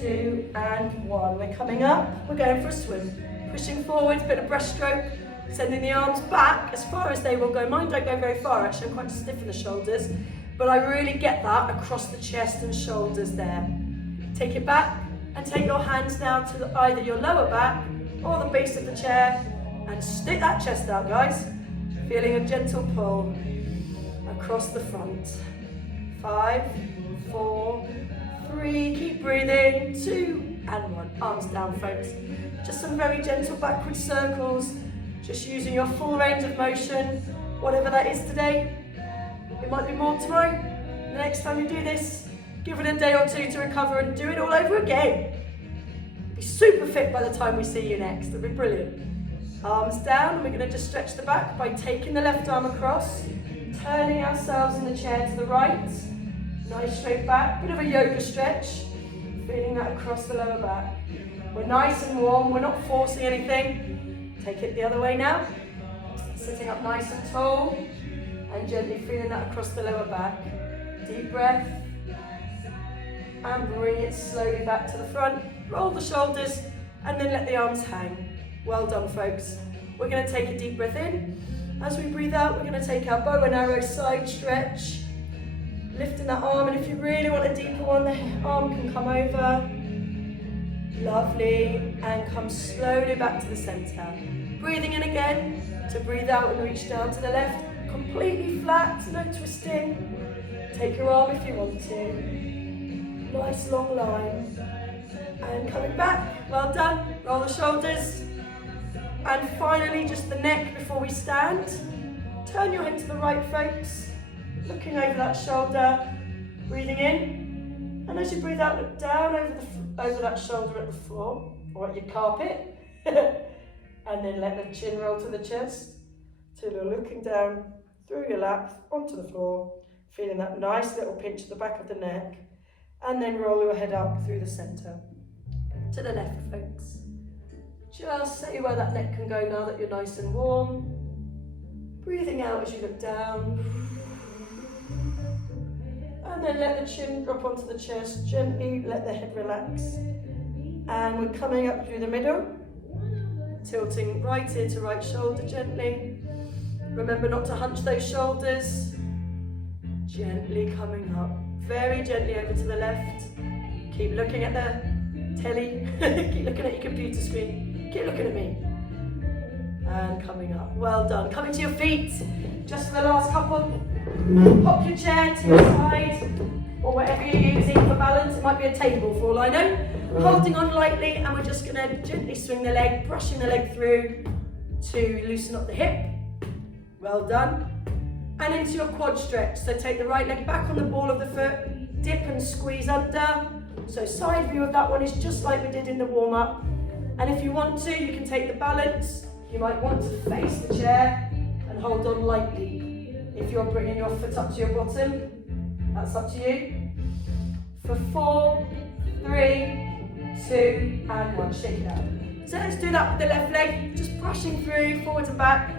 2, and 1. We're coming up, we're going for a swim. Pushing forward, bit of breaststroke, sending the arms back as far as they will go. Mine don't go very far, actually, I'm quite stiff in the shoulders, but I really get that across the chest and shoulders there. Take it back, and take your hands now to either your lower back or the base of the chair, and stick that chest out, guys. Feeling a gentle pull across the front. 5, 4, 3, keep breathing, 2, and 1. Arms down, folks. Just some very gentle backward circles, just using your full range of motion, whatever that is today. It might be more tomorrow. The next time you do this, give it a day or two to recover and do it all over again. Be super fit by the time we see you next. It'll be brilliant. Arms down, and we're going to just stretch the back by taking the left arm across, turning ourselves in the chair to the right. Nice straight back, bit of a yoga stretch. Feeling that across the lower back. We're nice and warm, we're not forcing anything. Take it the other way now. Sitting up nice and tall, and gently feeling that across the lower back. Deep breath. And bring it slowly back to the front. Roll the shoulders, and then let the arms hang. Well done, folks. We're going to take a deep breath in. As we breathe out, we're going to take our bow and arrow side stretch. Lifting that arm, and if you really want a deeper one, the arm can come over. Lovely. And come slowly back to the center. Breathing in again to breathe out and reach down to the left. Completely flat, no twisting. Take your arm if you want to. Nice long line. And coming back. Well done. Roll the shoulders. And finally, just the neck before we stand. Turn your head to the right, folks. Looking over that shoulder. Breathing in. And as you breathe out, look down over that shoulder at the floor or at your carpet. And then let the chin roll to the chest till you're looking down through your lap onto the floor, feeling that nice little pinch at the back of the neck, and then roll your head up through the center. To the left, folks. Just see where that neck can go now that you're nice and warm. Breathing out as you look down. And then let the chin drop onto the chest, gently let the head relax. And we're coming up through the middle. tilting right ear to right shoulder gently. Remember not to hunch those shoulders. Gently coming up, very gently over to the left. Keep looking at the telly, keep looking at your computer screen, keep looking at me. And coming up, well done. Coming to your feet, just for the last couple. Pop your chair to your side, or whatever you're using for balance. It might be a table for all I know. Holding on lightly, and we're just gonna gently swing the leg, brushing the leg through to loosen up the hip. Well done. And into your quad stretch. So take the right leg back on the ball of the foot, dip and squeeze under. So side view of that one is just like we did in the warm up. And if you want to, you can take the balance. You might want to face the chair and hold on lightly. If you're bringing your foot up to your bottom, that's up to you. For 4, 3, 2, and 1. Shake it out. So let's do that with the left leg, just brushing through, forward and back.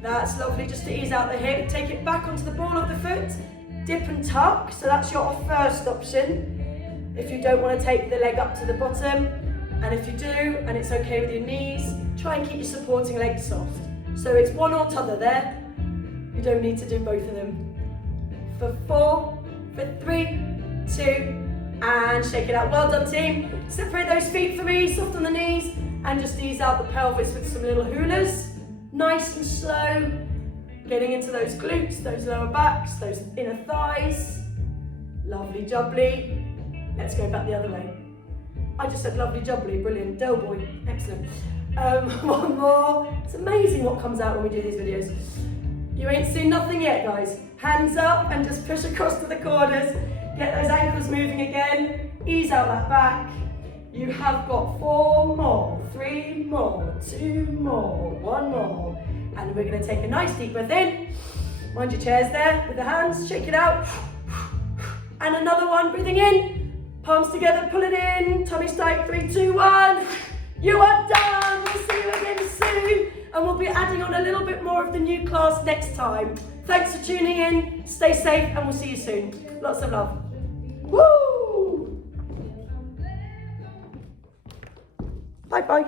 That's lovely, just to ease out the hip. Take it back onto the ball of the foot, dip and tuck. So that's your first option. If you don't want to take the leg up to the bottom, and if you do, and it's okay with your knees, try and keep your supporting leg soft. So it's one or t'other there. You don't need to do both of them. For 4, for 3, 2, and shake it out. Well done, team. Separate those feet for me, soft on the knees, and just ease out the pelvis with some little hulas. Nice and slow, getting into those glutes, those lower backs, those inner thighs. Lovely jubbly. Let's go back the other way. I just said lovely jubbly, brilliant. Del boy, excellent. One more. It's amazing what comes out when we do these videos. You ain't seen nothing yet, guys. Hands up and just push across to the corners. Get those ankles moving again. Ease out that back. You have got 4 more, 3 more, 2 more, 1 more. And we're gonna take a nice deep breath in. Mind your chairs there with the hands, shake it out. And another one, breathing in. Palms together, pull it in. Tummy tight, 3, 2, 1. You are done. We'll see you again soon. And we'll be adding on a little bit more of the new class next time. Thanks for tuning in. Stay safe and we'll see you soon. Lots of love. Woo! Bye-bye.